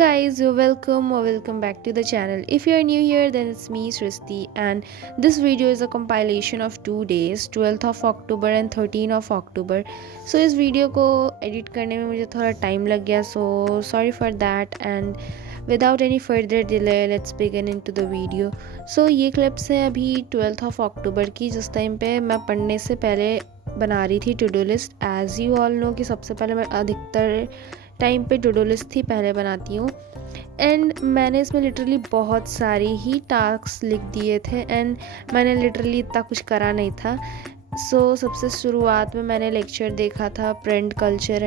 guys, you're welcome or welcome back to the channel. If you're new here, then it's me Srishti, and this video is a compilation of 2 days, 12th of October and 13th of October. So इस video को edit करने में मुझे थोड़ा time लग गया, so sorry for that. And without any further delay, let's begin into the video. So ये clips है अभी 12th of October की, जिस टाइम पे मैं पढ़ने से पहले बना रही थी to do list. As you all know कि सबसे पहले मैं अधिकतर टाइम पे टू डू लिस्ट ही पहले बनाती हूँ. एंड मैंने इसमें लिटरली बहुत सारे ही टास्क लिख दिए थे एंड मैंने लिटरली इतना कुछ करा नहीं था. सबसे शुरुआत में मैंने लेक्चर देखा था print culture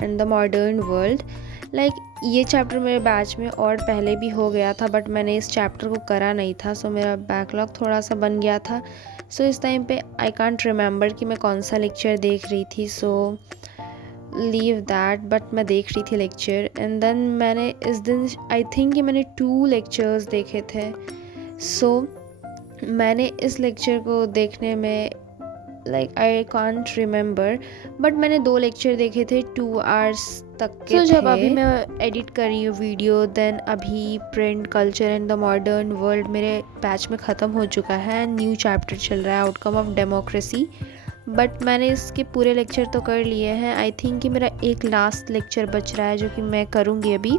and the modern world. ये चैप्टर मेरे बैच में और पहले भी हो गया था, बट मैंने इस चैप्टर को करा नहीं था, मेरा बैकलॉग थोड़ा सा बन गया था. इस टाइम पे आई कांट रिमेंबर कि मैं कौन सा लेक्चर देख रही थी, लीव दैट. बट मैं देख रही थी लेक्चर एंड देन मैंने इस दिन आई थिंक कि मैंने 2 लेक्चर्स देखे थे. मैंने इस लेक्चर को देखने में आई कांट रिमेंबर, बट मैंने 2 लेक्चर देखे थे 2 hours तक के थे. जब अभी मैं एडिट कर रही हूँ वीडियो, देन अभी print culture and the modern world मेरे बैच में ख़त्म हो चुका है. न्यू चैप्टर चल रहा है, आउटकम ऑफ डेमोक्रेसी. बट मैंने इसके पूरे लेक्चर तो कर लिए हैं. आई थिंक कि मेरा एक लास्ट लेक्चर बच रहा है जो कि मैं करूँगी अभी.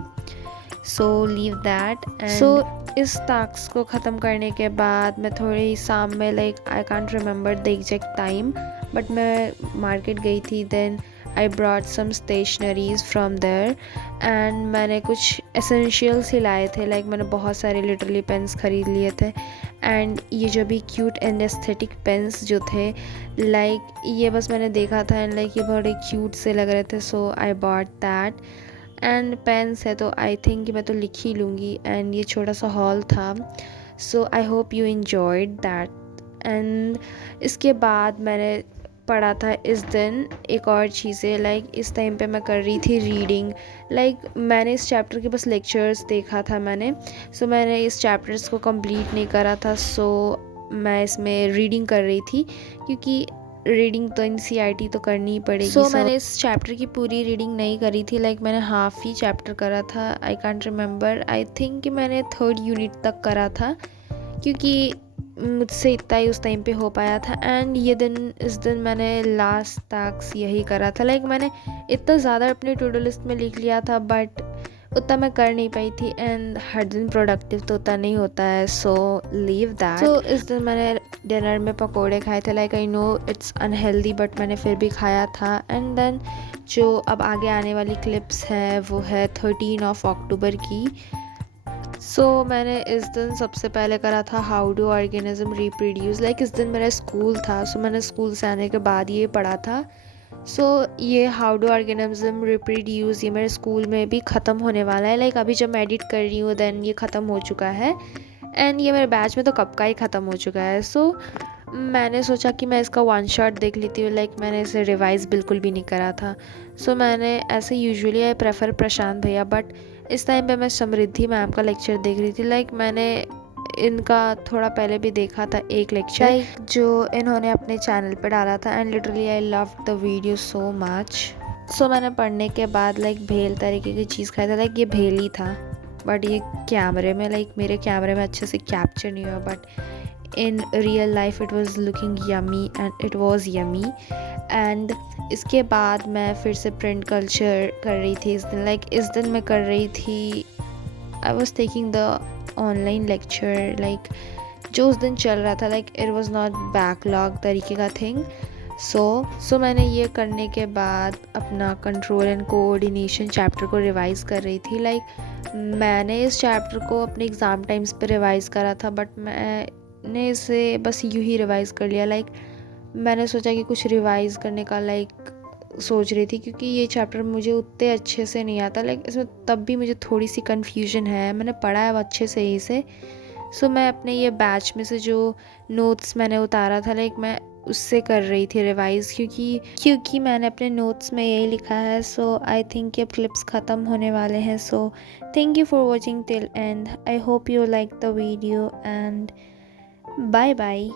Leave that. इस टास्क को ख़त्म करने के बाद मैं थोड़ी शाम में I can't remember the exact time, but मैं मार्केट गई थी. Then I brought some stationeries from there and मैंने कुछ एसेंशियल्स ही लाए थे. मैंने बहुत सारे लिटरली पेन्स ख़रीद लिए थे. एंड ये जो भी क्यूट एंड एस्थेटिक पेन्स जो थे, ये बस मैंने देखा था एंड ये बड़े क्यूट से लग रहे थे, I bought that. And pains है तो आई थिंक कि मैं तो लिख ही लूँगी. एंड ये छोटा सा हॉल था, आई hope you enjoyed that. And इसके बाद मैंने पढ़ा था इस दिन एक और चीज़ें. इस टाइम पे मैं कर रही थी रीडिंग. मैंने इस चैप्टर के बस लेक्चर्स देखा था मैंने इस चैप्टर्स को कंप्लीट नहीं करा था. मैं इसमें रीडिंग कर रही थी क्योंकि रीडिंग तो NCERT तो करनी ही पड़ेगी. मैंने इस चैप्टर की पूरी रीडिंग नहीं करी थी. मैंने हाफ ही चैप्टर करा था. आई कांट रिमेंबर, आई थिंक कि मैंने 3rd यूनिट तक करा था क्योंकि मुझसे इतना ही उस टाइम पे हो पाया था. एंड इस दिन मैंने लास्ट टास्क यही करा था. मैंने इतना ज़्यादा अपने टू डू लिस्ट में लिख लिया था, बट उतना मैं कर नहीं पाई थी. एंड हर दिन प्रोडक्टिव तो उतना नहीं होता है, लीव दैट. इस दिन मैंने डिनर में पकोड़े खाए थे. I know it's unhealthy, but मैंने फिर भी खाया था. एंड देन जो अब आगे आने वाली क्लिप्स हैं वो है 13 of October की. मैंने इस दिन सबसे पहले करा था हाउ डू ऑर्गेनिज्म रिप्रोड्यूस. इस दिन मेरा स्कूल था, मैंने स्कूल से आने के बाद ये पढ़ा था. ये हाउ डू ऑर्गेनिज्म रिप्रोड्यूस ये मेरे स्कूल में भी ख़त्म होने वाला है. अभी जब मैं एडिट कर रही हूँ देन ये ख़त्म हो चुका है. एंड ये मेरे बैच में तो कब का ही ख़त्म हो चुका है. मैंने सोचा कि मैं इसका 1 शॉट देख लेती हूँ. मैंने इसे रिवाइज़ बिल्कुल भी नहीं करा था. मैंने ऐसे यूजुअली आई प्रेफर प्रशांत भैया, बट इस टाइम पे मैं समृद्धि मैम का लेक्चर देख रही थी. मैंने इनका थोड़ा पहले भी देखा था एक लेक्चर जो इन्होंने अपने चैनल पे डाला था. And literally I love the video so much. मैंने पढ़ने के बाद भेल तरीके की चीज़ खाया था. ये भेल ही था, बट ये कैमरे में मेरे कैमरे में अच्छे से कैप्चर नहीं हुआ, but in real life it was looking yummy and it was yummy. And इसके बाद मैं फिर से प्रिंट कल्चर कर रही थी इस दिन. इस दिन मैं कर रही थी I was taking the online lecture जो उस दिन चल रहा था. इट वॉज नॉट बैकलॉग तरीके का थिंग. मैंने ये करने के बाद अपना कंट्रोल एंड कोऑर्डिनेशन चैप्टर को रिवाइज़ कर रही थी. मैंने इस चैप्टर को अपने एग्ज़ाम टाइम्स पे रिवाइज़ करा था, बट मैंने इसे बस यूँ ही रिवाइज़ कर लिया. मैंने सोचा कि कुछ रिवाइज़ करने का सोच रही थी क्योंकि ये चैप्टर मुझे उतने अच्छे से नहीं आता. इसमें तब भी मुझे थोड़ी सी कन्फ्यूजन है. मैंने पढ़ा है वो अच्छे से ही से. मैं अपने ये बैच में से जो नोट्स मैंने उतारा था मैं उससे कर रही थी रिवाइज़ क्योंकि मैंने अपने नोट्स में यही लिखा है. आई थिंक ये क्लिप्स ख़त्म होने वाले हैं. Thank you for watching till end. I hope you like the video and bye bye.